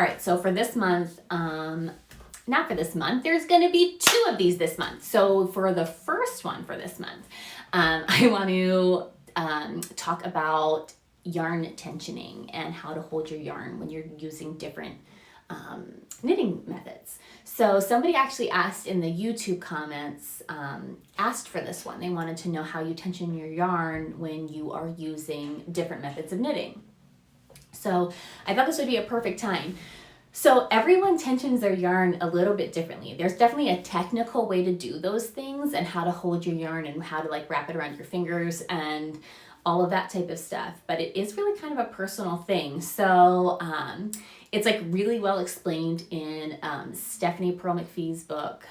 All right, so for this month, not for this month, there's going to be 2 of these this month. So for the first one for this month, I want to talk about yarn tensioning and how to hold your yarn when you're using different knitting methods. So somebody actually asked in the YouTube comments, asked for this one. They wanted to know how you tension your yarn when you are using different methods of knitting. So I thought this would be a perfect time. So everyone tensions their yarn a little bit differently. There's definitely a technical way to do those things and how to hold your yarn and how to like wrap it around your fingers and all of that type of stuff. But it is really kind of a personal thing. So it's like really well explained in Stephanie Pearl McPhee's book,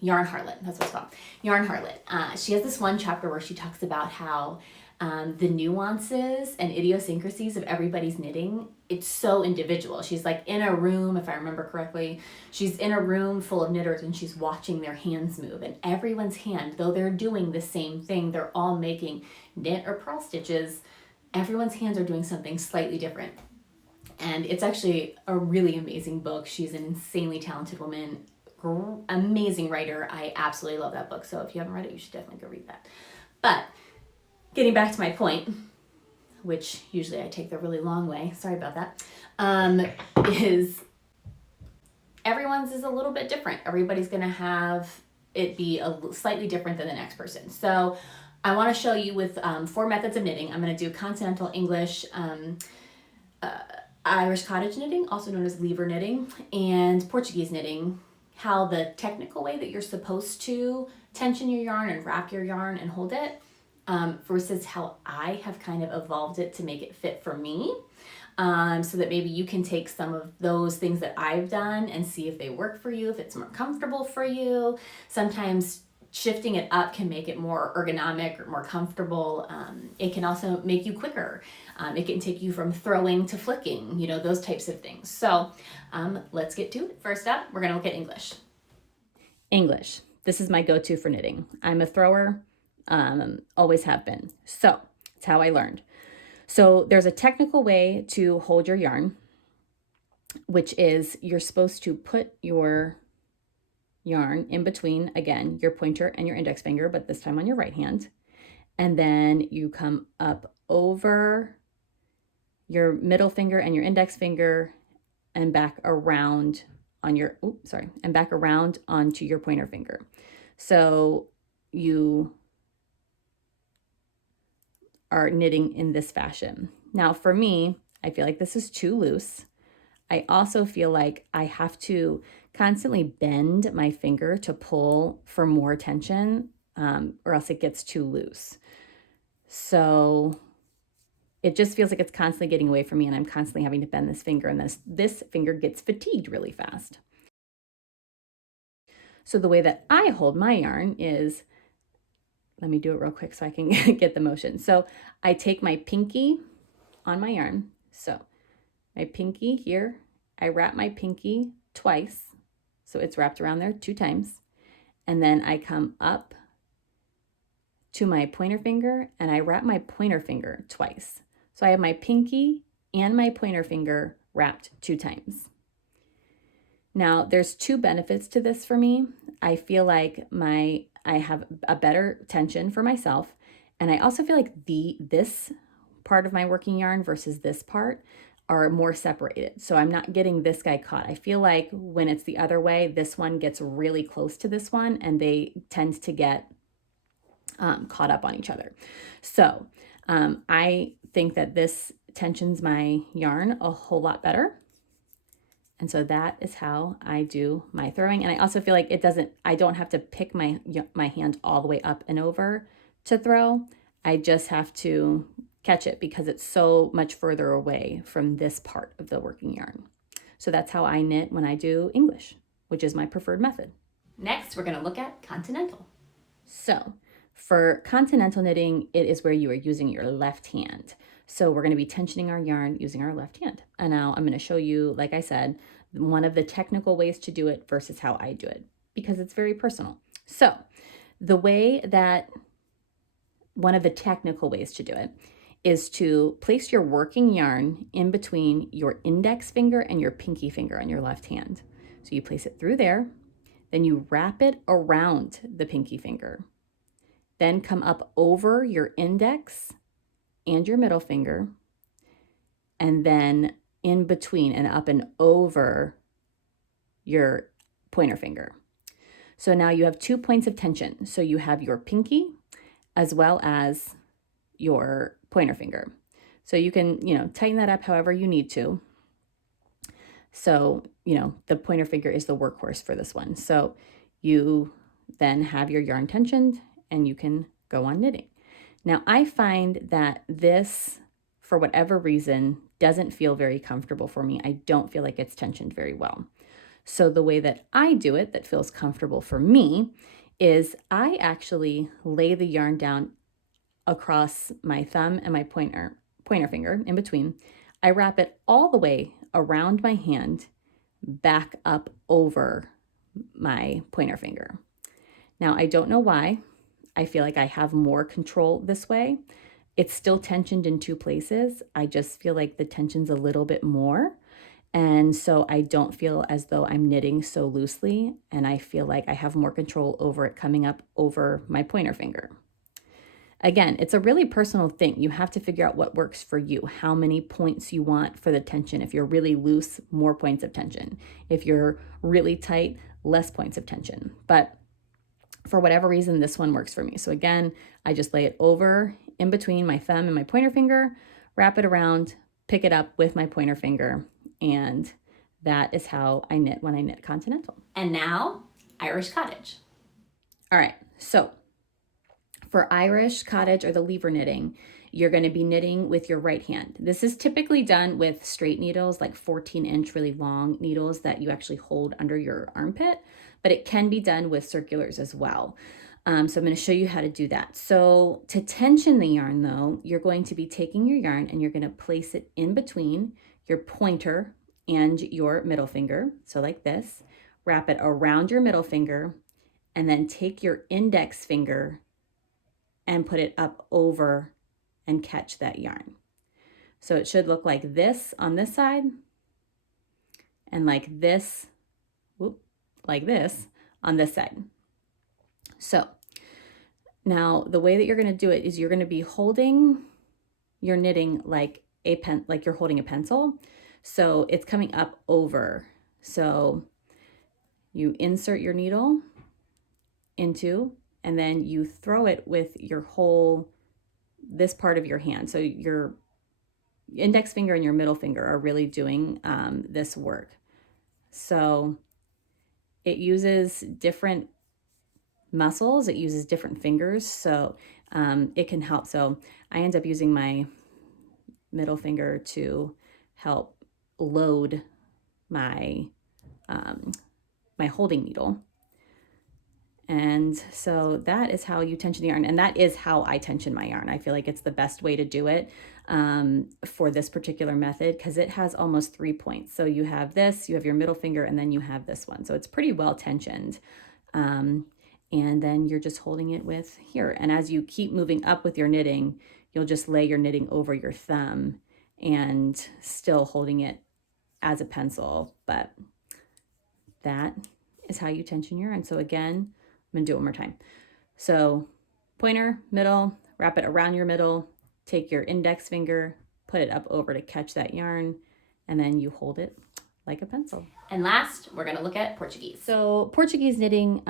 Yarn Harlot. That's what it's called, Yarn Harlot. She has this one chapter where she talks about how the nuances and idiosyncrasies of everybody's knitting, it's so individual. She's like in a room, if I remember correctly, she's in a room full of knitters and she's watching their hands move, and everyone's hand, though they're doing the same thing, they're all making knit or purl stitches, everyone's hands are doing something slightly different. And it's actually a really amazing book. She's an insanely talented woman, amazing writer. I absolutely love that book. So if you haven't read it, you should definitely go read that. But getting back to my point, which usually I take the really long way, sorry about that, is everyone's is a little bit different. Everybody's going to have it be slightly different than the next person. So I want to show you with 4 methods of knitting. I'm going to do Continental, English, Irish cottage knitting, also known as lever knitting, and Portuguese knitting, how the technical way that you're supposed to tension your yarn and wrap your yarn and hold it, versus how I have kind of evolved it to make it fit for me, so that maybe you can take some of those things that I've done and see if they work for you, if it's more comfortable for you. Sometimes shifting it up can make it more ergonomic or more comfortable. It can also make you quicker. It can take you from throwing to flicking, those types of things. So let's get to it. First up, we're going to look at English. English. This is my go-to for knitting. I'm a thrower, always have been. So it's how I learned. So there's a technical way to hold your yarn, which is you're supposed to put your yarn in between, again, your pointer and your index finger, but this time on your right hand. And then you come up over your middle finger and your index finger and back around on your, and back around onto your pointer finger. So you are knitting in this fashion. Now for me, I feel like this is too loose. I also feel like I have to constantly bend my finger to pull for more tension, or else it gets too loose. So it just feels like it's constantly getting away from me, and I'm constantly having to bend this finger, and this finger gets fatigued really fast. So the way that I hold my yarn is, let me do it real quick so I can get the motion. So I take my pinky on my yarn. So my pinky here, I wrap my pinky twice. So it's wrapped around there 2 times. And then I come up to my pointer finger and I wrap my pointer finger twice. So I have my pinky and my pointer finger wrapped 2 times. Now there's 2 benefits to this for me. I feel like I have a better tension for myself. And I also feel like this part of my working yarn versus this part are more separated. So I'm not getting this guy caught. I feel like when it's the other way, this one gets really close to this one and they tend to get caught up on each other. So I think that this tensions my yarn a whole lot better. And so that is how I do my throwing. And I also feel like I don't have to pick my hand all the way up and over to throw. I just have to catch it because it's so much further away from this part of the working yarn. So that's how I knit when I do English, which is my preferred method. Next, we're going to look at Continental. So for Continental knitting, it is where you are using your left hand. So we're going to be tensioning our yarn using our left hand. And now I'm going to show you, like I said, one of the technical ways to do it versus how I do it, because it's very personal. So the way that one of the technical ways to do it is to place your working yarn in between your index finger and your pinky finger on your left hand. So you place it through there, then you wrap it around the pinky finger, then come up over your index and your middle finger, and then in between and up and over your pointer finger. So now you have 2 points of tension. So you have your pinky as well as your pointer finger. So you can, tighten that up however you need to. So, the pointer finger is the workhorse for this one. So you then have your yarn tensioned and you can go on knitting. Now I find that this, for whatever reason, doesn't feel very comfortable for me. I don't feel like it's tensioned very well. So the way that I do it that feels comfortable for me is I actually lay the yarn down across my thumb and my pointer finger in between. I wrap it all the way around my hand, back up over my pointer finger. Now, I don't know why. I feel like I have more control this way. It's still tensioned in 2 places. I just feel like the tension's a little bit more. And so I don't feel as though I'm knitting so loosely, and I feel like I have more control over it coming up over my pointer finger. Again, it's a really personal thing. You have to figure out what works for you, how many points you want for the tension. If you're really loose, more points of tension. If you're really tight, less points of tension. But for whatever reason, this one works for me. So again, I just lay it over in between my thumb and my pointer finger, wrap it around, pick it up with my pointer finger, and that is how I knit when I knit Continental. And now, Irish Cottage. All right, so for Irish Cottage or the lever knitting, you're going to be knitting with your right hand. This is typically done with straight needles, like 14-inch really long needles that you actually hold under your armpit, but it can be done with circulars as well. So I'm going to show you how to do that. So to tension the yarn though, you're going to be taking your yarn and you're going to place it in between your pointer and your middle finger. So like this, wrap it around your middle finger, and then take your index finger and put it up over and catch that yarn. So it should look like this on this side and like this on this side. So now the way that you're going to do it is you're going to be holding your knitting like you're holding a pencil. So it's coming up over. So you insert your needle into, and then you throw it with your this part of your hand. So your index finger and your middle finger are really doing this work. So it uses different muscles, it uses different fingers, so it can help. So I end up using my middle finger to help load my my holding needle. And so that is how you tension the yarn, and that is how I tension my yarn. I feel like it's the best way to do it for this particular method because it has almost 3 points. So you have this, you have your middle finger, and then you have this one. So it's pretty well tensioned. And then you're just holding it with here. And as you keep moving up with your knitting, you'll just lay your knitting over your thumb and still holding it as a pencil. But that is how you tension your yarn. So again, I'm going to do it one more time. So pointer, middle, wrap it around your middle, take your index finger, put it up over to catch that yarn, and then you hold it like a pencil. And last, we're going to look at Portuguese. So Portuguese knitting,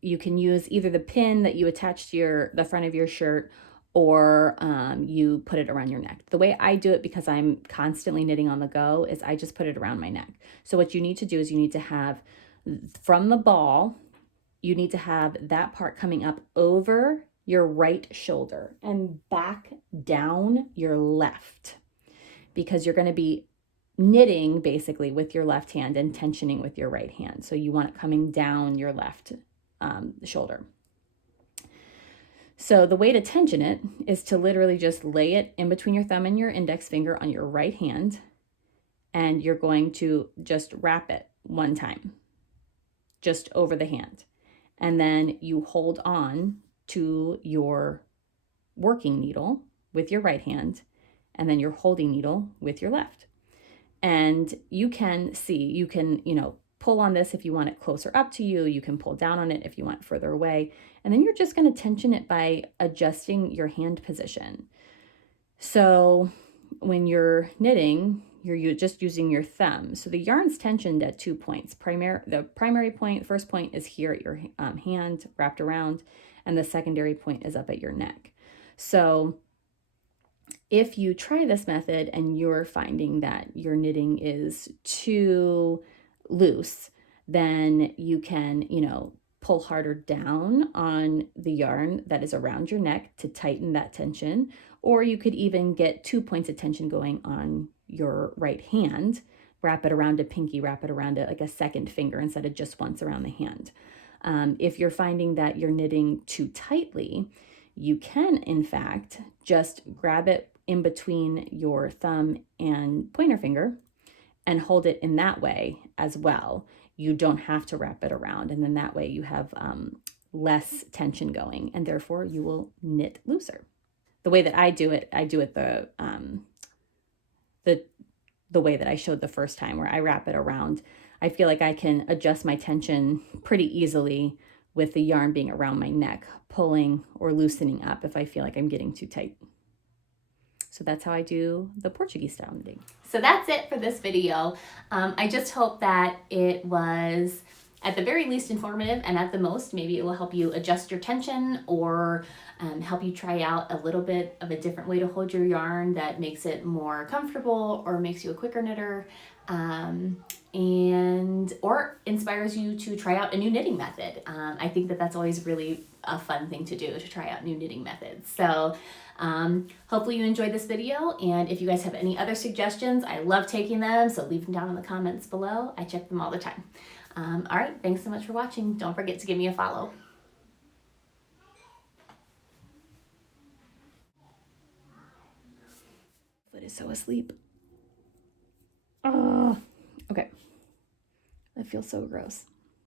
you can use either the pin that you attach to the front of your shirt, or you put it around your neck. The way I do it, because I'm constantly knitting on the go, is I just put it around my neck. So what you need to do is you need to have, from the ball, you need to have that part coming up over your right shoulder and back down your left, because you're going to be knitting basically with your left hand and tensioning with your right hand. So you want it coming down your left shoulder. So the way to tension it is to literally just lay it in between your thumb and your index finger on your right hand, and you're going to just wrap it one time, just over the hand. And then you hold on to your working needle with your right hand, and then your holding needle with your left. And you can see, you can, pull on this if you want it closer up to you. You can pull down on it if you want it further away. And then you're just going to tension it by adjusting your hand position. So when you're knitting, you're just using your thumb. So the yarn's tensioned at 2 points. The primary point, first point is here at your hand wrapped around, and the secondary point is up at your neck. So if you try this method and you're finding that your knitting is too loose, then you can, pull harder down on the yarn that is around your neck to tighten that tension. Or you could even get 2 points of tension going on your right hand, wrap it around a pinky, wrap it around like a second finger instead of just once around the hand. If you're finding that you're knitting too tightly, you can, in fact, just grab it in between your thumb and pointer finger and hold it in that way as well. You don't have to wrap it around, and then that way you have less tension going, and therefore you will knit looser. The way that I do it the way that I showed the first time, where I wrap it around. I feel like I can adjust my tension pretty easily with the yarn being around my neck, pulling or loosening up if I feel like I'm getting too tight. So that's how I do the Portuguese style knitting. So that's it for this video. I just hope that it was at the very least informative, and at the most, maybe it will help you adjust your tension or help you try out a little bit of a different way to hold your yarn that makes it more comfortable or makes you a quicker knitter, or inspires you to try out a new knitting method. I think that that's always really a fun thing to do, to try out new knitting methods. So hopefully you enjoyed this video, and if you guys have any other suggestions, I love taking them, so leave them down in the comments below. I check them all the time. All right, thanks so much for watching. Don't forget to give me a follow. Foot is so asleep. Oh, okay. That feels so gross.